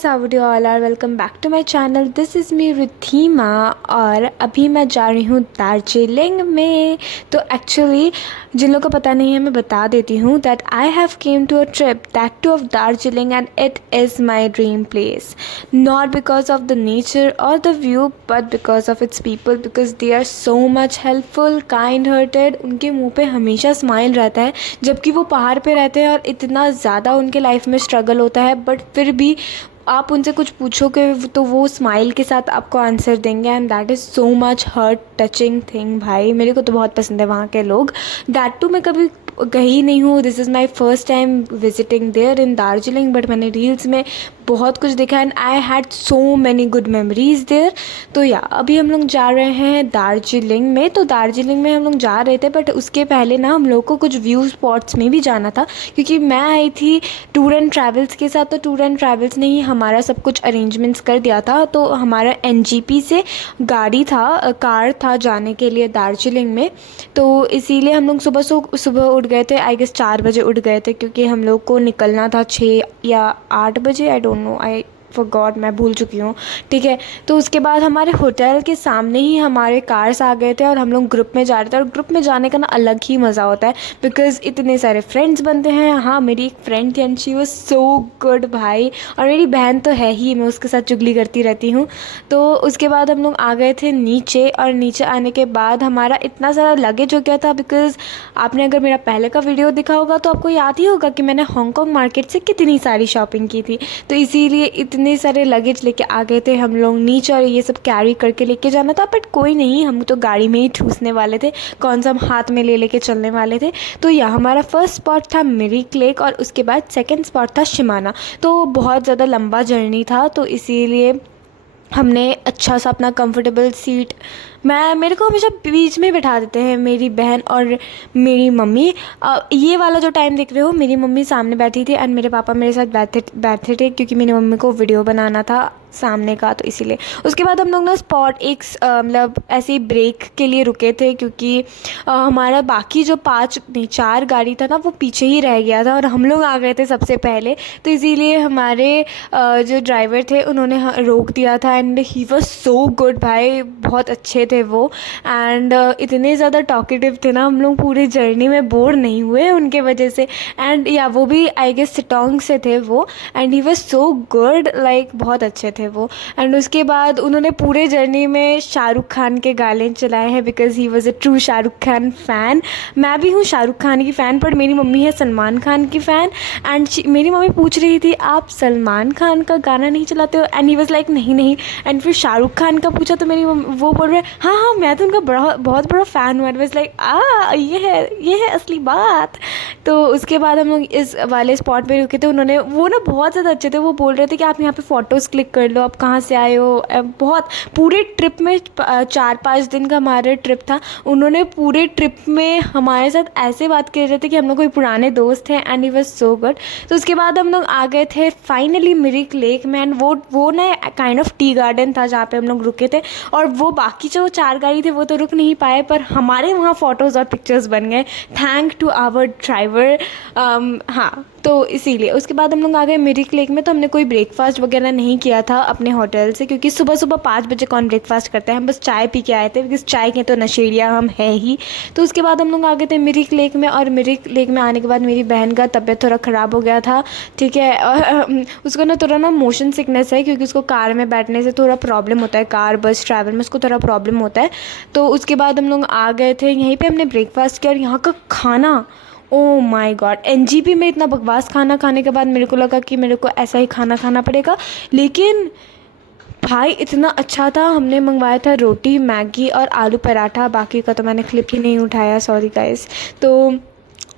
Guys, how you all are. Welcome back to my channel. This is me Riddhima और अभी मैं जा रही हूँ दार्जिलिंग में। तो एक्चुअली जिन लोगों को पता नहीं है मैं बता देती हूँ that I have came to a trip that too of Darjeeling and it is my dream place, not because of the nature और the view but because of its people, because they are so much helpful, kind hearted. उनके मुँह पे हमेशा smile रहता है, जबकि वो पहाड़ पे रहते हैं और इतना ज़्यादा उनके लाइफ में स्ट्रगल होता है, बट फिर भी आप उनसे कुछ पूछोगे तो वो स्माइल के साथ आपको आंसर देंगे। And that is so much heart touching thing. भाई मेरे को तो बहुत पसंद है वहाँ के लोग। दैट टू मैं कभी गई नहीं हूँ, this is my first time visiting there in Darjeeling, but मैंने रील्स में बहुत कुछ देखा and I had so many good memories there. तो या अभी हम लोग जा रहे हैं दार्जिलिंग में। तो दार्जिलिंग में हम लोग जा रहे थे, बट उसके पहले ना हम लोग को कुछ व्यू स्पॉट्स में भी जाना था, क्योंकि मैं आई थी टूर एंड ट्रैवल्स के साथ। तो टूर एंड ट्रैवल्स ने ही हमारा सब कुछ अरेंजमेंट्स कर दिया था। तो हमारा एनजीपी से गाड़ी था, कार था जाने के लिए दार्जिलिंग में। तो इसीलिए हम लोग सुबह उठ गए थे। आई गेस 4 बजे उठ गए थे, क्योंकि हम लोग को निकलना था 6 या 8 बजे। I don't know, I forgot, मैं भूल चुकी हूँ। ठीक है, तो उसके बाद हमारे होटल के सामने ही हमारे कार्स आ गए थे और हम लोग ग्रुप में जा रहे थे। और ग्रुप में जाने का ना अलग ही मज़ा होता है, बिकॉज़ इतने सारे फ्रेंड्स बनते हैं। हाँ, मेरी एक फ्रेंड थी and she was so good भाई। और मेरी बहन तो है ही, मैं उसके साथ चुगली करती रहती हूँ। तो उसके बाद हम लोग आ गए थे नीचे, और नीचे आने के बाद हमारा इतना सारा लगेज हो गया था, बिकॉज़ आपने अगर मेरा पहले का वीडियो देखा होगा तो आपको याद ही होगा कि मैंने हांगकांग मार्केट से कितनी सारी शॉपिंग की थी। तो इसीलिए इतने सारे लगेज लेके आ गए थे हम लोग नीचे, और ये सब कैरी करके लेके जाना था। बट कोई नहीं, हम तो गाड़ी में ही ठूसने वाले थे, कौन सा हम हाथ में ले लेके चलने वाले थे। तो यह हमारा फर्स्ट स्पॉट था मिरिक लेक, और उसके बाद सेकंड स्पॉट था शिमाना। तो बहुत ज़्यादा लंबा जर्नी था, तो इसीलिए हमने अच्छा सा अपना कंफर्टेबल सीट, मेरे को हमेशा बीच में बैठा देते हैं मेरी बहन और मेरी मम्मी। ये वाला जो टाइम देख रहे हो, मेरी मम्मी सामने बैठी थी एंड मेरे पापा मेरे साथ बैठे थे, क्योंकि मेरी मम्मी को वीडियो बनाना था सामने का, तो इसीलिए। उसके बाद हम लोग ना स्पॉट एक मतलब ऐसे ही ब्रेक के लिए रुके थे, क्योंकि हमारा बाकी जो 4 गाड़ी था ना वो पीछे ही रह गया था और हम लोग आ गए थे सबसे पहले। तो इसीलिए हमारे जो ड्राइवर थे उन्होंने रोक दिया था and he was so good भाई, बहुत अच्छे थे वो। एंड इतने ज़्यादा टॉकेटिव थे ना, हम लोग पूरे जर्नी में बोर नहीं हुए उनके वजह से। एंड या वो भी आई गेस सिटोंग से थे वो, and he was so good, like बहुत अच्छे थे वो। एंड उसके बाद उन्होंने पूरे जर्नी में शाहरुख खान के गाने चलाए हैं, because he was a true Shahrukh Khan fan. मैं भी हूँ शाहरुख खान की फ़ैन, पर मेरी मम्मी है सलमान खान की फ़ैन। एंड मेरी मम्मी पूछ रही थी आप सलमान खान का गाना नहीं चलाते हो, एंड ही वॉज लाइक नहीं नहीं। एंड फिर शाहरुख खान का पूछा तो मेरी वो बोल रहे हाँ हाँ मैं तो उनका बहुत बड़ा फ़ैन हूँ। एंड वॉज लाइक ये है असली बात। तो उसके बाद हम लोग इस वाले स्पॉट पे रुके थे। उन्होंने वो ना बहुत ज़्यादा अच्छे थे, वो बोल रहे थे कि आप यहाँ पे फ़ोटोज़ क्लिक कर लो, आप कहाँ से आए हो। बहुत पूरे ट्रिप में 4-5 दिन का हमारा ट्रिप था। उन्होंने पूरे ट्रिप में हमारे साथ ऐसे बात कर रहे थे कि हम लोग कोई पुराने दोस्त हैं, and he was so good. तो उसके बाद हम लोग आ गए थे फाइनली मिरिक लेक में। एंड वो ना काइंड ऑफ टी गार्डन था जहाँ पे हम लोग रुके थे, और वो बाकी जो 4 गाड़ी थे वो तो रुक नहीं पाए, पर हमारे वहाँ फ़ोटोज़ और पिक्चर्स बन गए, थैंक टू आवर ड्राइवर। हाँ, तो इसीलिए उसके बाद हम लोग आ गए मिरिक लेक में। तो हमने कोई ब्रेकफास्ट वगैरह नहीं किया था अपने होटल से, क्योंकि सुबह 5 बजे कौन ब्रेकफास्ट करता है, हम बस चाय पी के आए थे, बिकॉज चाय के तो नशेड़िया हम है ही। तो उसके बाद हम लोग आ गए थे मिरिक लेक में, और मिरिक लेक में आने के बाद मेरी बहन का तबीयत थोड़ा ख़राब हो गया था। ठीक है, और उसको ना थोड़ा ना मोशन सिकनेस है, क्योंकि उसको कार में बैठने से थोड़ा प्रॉब्लम होता है, कार बस ट्रैवल में उसको थोड़ा प्रॉब्लम होता है। तो उसके बाद हम लोग आ गए थे, यहीं पर हमने ब्रेकफास्ट किया। और यहाँ का खाना, ओह माय गॉड, एनजीपी में इतना बकवास खाना खाने के बाद मेरे को लगा कि मेरे को ऐसा ही खाना खाना पड़ेगा, लेकिन भाई इतना अच्छा था। हमने मंगवाया था रोटी, मैगी और आलू पराठा, बाकी का तो मैंने क्लिप ही नहीं उठाया, सॉरी गाइस। तो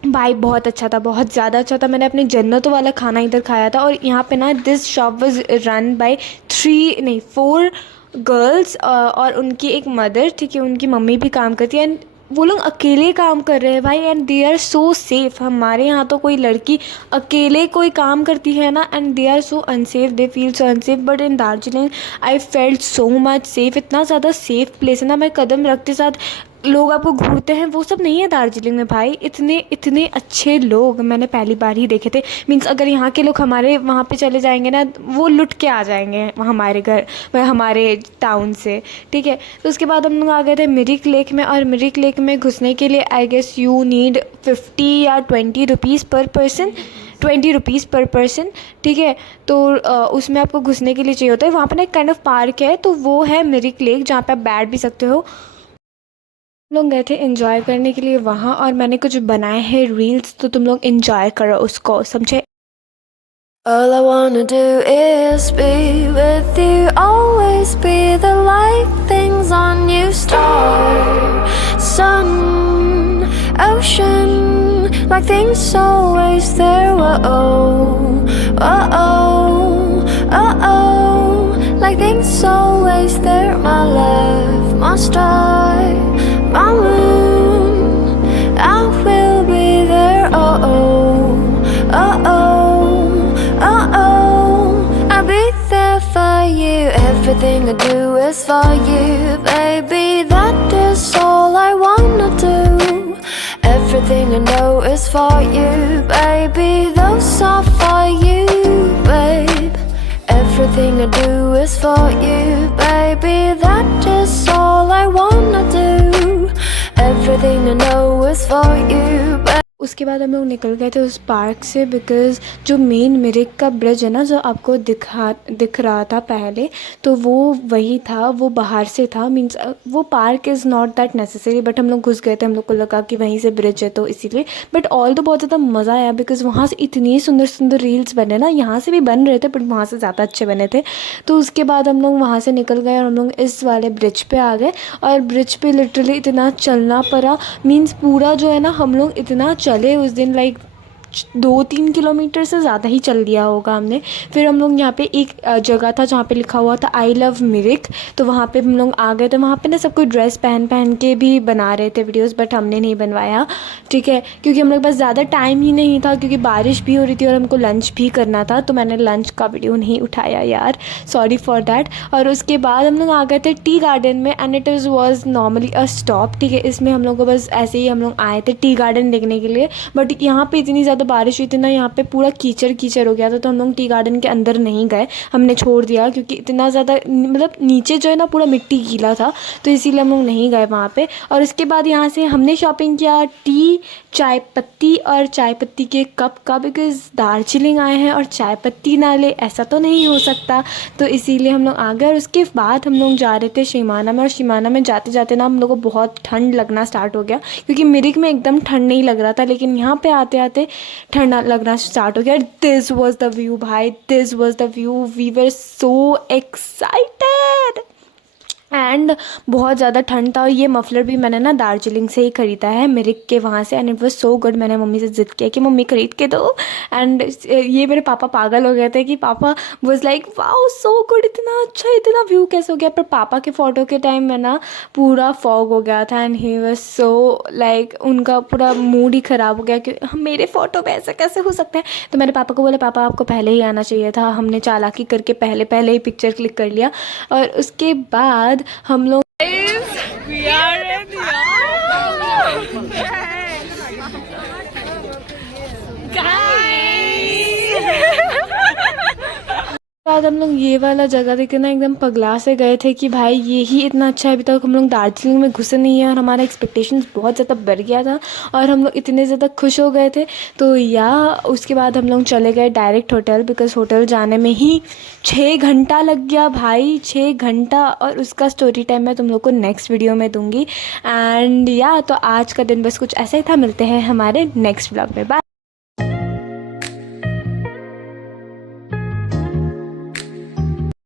भाई बहुत अच्छा था, बहुत ज़्यादा अच्छा था। मैंने अपनी जन्नतों वाला खाना इधर खाया था। और यहाँ पे ना this shop was run by 4 girls और उनकी एक मदर, ठीक है, उनकी मम्मी भी काम करती है। एंड वो लोग अकेले काम कर रहे हैं भाई, and they are so safe. हमारे यहाँ तो कोई लड़की अकेले कोई काम करती है ना, and they are so unsafe, they feel so unsafe. But in Darjeeling I felt so much safe. इतना ज़्यादा सेफ प्लेस है ना, मैं कदम रखते साथ लोग आपको घूरते हैं वो सब नहीं है दार्जिलिंग में भाई। इतने इतने अच्छे लोग मैंने पहली बार ही देखे थे। मीन्स अगर यहाँ के लोग हमारे वहाँ पे चले जाएंगे ना, वो लुट के आ जाएंगे हमारे घर, हमारे टाउन से, ठीक है। तो उसके बाद हम लोग आ गए थे मिरिक लेक में, और मिरिक लेक में घुसने के लिए आई गेस यू नीड 50 या 20 रुपीज़ पर पर्सन, 20 रुपीज़ पर पर्सन, ठीक है। तो उसमें आपको घुसने के लिए चाहिए होता है। वहाँ पर ना एक काइंड ऑफ पार्क है, तो वो है मिरिक लेक, जहाँ पे आप बैठ भी सकते हो। लोग गए थे एंजॉय करने के लिए वहाँ, और मैंने कुछ बनाए हैं रील्स, तो तुम लोग एंजॉय करो उसको, समझे। All I wanna do is be with you, always be the light things on you, star, sun, ocean, like things always there, oh, oh, oh, oh, like things always there, my love, my star, my moon, I will be there, oh, oh, oh, oh. I'll be there for you. Everything I do is for you, baby. That is all I wanna do. Everything I know is for you, baby. Those are for you, babe. Everything I do is for you, baby. That is all I wanna do. Everything I know is for you, baby. उसके बाद हम लोग निकल गए थे उस park से, because जो मेन मिरिक का ब्रिज है ना, जो आपको दिख रहा था पहले, तो वो वही था, वो बाहर से था। मीन्स वो park is not that necessary, but हम लोग घुस गए थे, हम लोग को लगा कि वहीं से ब्रिज है तो इसीलिए। बट ऑल तो बहुत ज़्यादा मज़ा आया, बिकॉज़ वहाँ से इतनी सुंदर सुंदर रील्स बने ना, यहाँ से भी बन रहे थे बट वहाँ से ज़्यादा अच्छे बने थे। तो उसके बाद हम लोग वहाँ से निकल गए और हम लोग इस वाले ब्रिज पे आ गए, और ब्रिज पे लिटरली इतना चलना पड़ा। मीन्स पूरा जो है ना, हम लोग इतना चले उस दिन, लाइक 2-3 किलोमीटर से ज़्यादा ही चल दिया होगा हमने। फिर हम लोग यहाँ पे एक जगह था जहाँ पे लिखा हुआ था आई लव मिरिक, तो वहाँ पे हम लोग आ गए थे। वहाँ पे ना सब कोई ड्रेस पहन के भी बना रहे थे वीडियोस, बट हमने नहीं बनवाया, ठीक है, क्योंकि हम लोग पास ज़्यादा टाइम ही नहीं था, क्योंकि बारिश भी हो रही थी और हमको लंच भी करना था। तो मैंने लंच का वीडियो नहीं उठाया यार, सॉरी फॉर दैट। और उसके बाद हम लोग आ गए थे टी गार्डन में, and it was normally a stop, ठीक है। इसमें हम लोग को बस ऐसे ही हम लोग आए थे टी गार्डन देखने के लिए, बट यहाँ पर इतनी ज़्यादा बारिश हुई थी ना, यहाँ पे पूरा कीचड़ कीचड़ हो गया था। तो हम लोग टी गार्डन के अंदर नहीं गए, हमने छोड़ दिया, क्योंकि इतना ज़्यादा मतलब नीचे जो है ना पूरा मिट्टी गीला था, तो इसीलिए हम लोग नहीं गए वहाँ पे। और इसके बाद यहाँ से हमने शॉपिंग किया टी, चाय पत्ती और चाय पत्ती के कप का, बिकॉज़ दार्जिलिंग आए हैं और चाय पत्ती ना ले ऐसा तो नहीं हो सकता, तो इसीलिए हम लोग आ गए। और उसके बाद हम लोग जा रहे थे शिमाना में, और शिमाना में जाते जाते ना हम लोग को बहुत ठंड लगना स्टार्ट हो गया, क्योंकि मिरिक में एकदम ठंड नहीं लग रहा था, लेकिन यहाँ पे आते आते ठंड लगना स्टार्ट हो गया। दिस वॉज द व्यू भाई, this was the view, we were so excited, and बहुत ज़्यादा ठंड था। और ये मफलर भी मैंने ना दार्जिलिंग से ही ख़रीदा है, मिरिक के वहाँ से, and it was so good. मैंने मम्मी से ज़िद किया कि मम्मी ख़रीद के दो, एंड ये मेरे पापा पागल हो गए थे कि पापा was like wow so good, इतना अच्छा, इतना व्यू कैसे हो गया। पर पापा के फ़ोटो के टाइम में ना पूरा फॉग हो गया था, and he was so like, उनका पूरा मूड ही ख़राब हो गया कि मेरे फ़ोटो में ऐसा कैसे हो सकता है। तो मेरे पापा को बोले पापा आपको पहले ही आना चाहिए था, हमने चालाकी करके पहले ही पिक्चर क्लिक कर लिया। और उसके बाद हम लोग बाद हम लोग ये वाला जगह देख के ना एकदम पगला से गए थे कि भाई ये ही इतना अच्छा है। अभी तक हम लोग दार्जिलिंग में घुसे नहीं है, और हमारा एक्सपेक्टेशंस बहुत ज़्यादा बढ़ गया था, और हम लोग इतने ज़्यादा खुश हो गए थे। तो उसके बाद हम लोग चले गए डायरेक्ट होटल, बिकॉज़ होटल जाने में ही 6 घंटा लग गया भाई, 6 घंटा। और उसका स्टोरी टाइम मैं तुम लोग को नेक्स्ट वीडियो में दूँगी। एंड तो आज का दिन बस कुछ ऐसा ही था, मिलते हैं हमारे नेक्स्ट ब्लॉग में, बाय।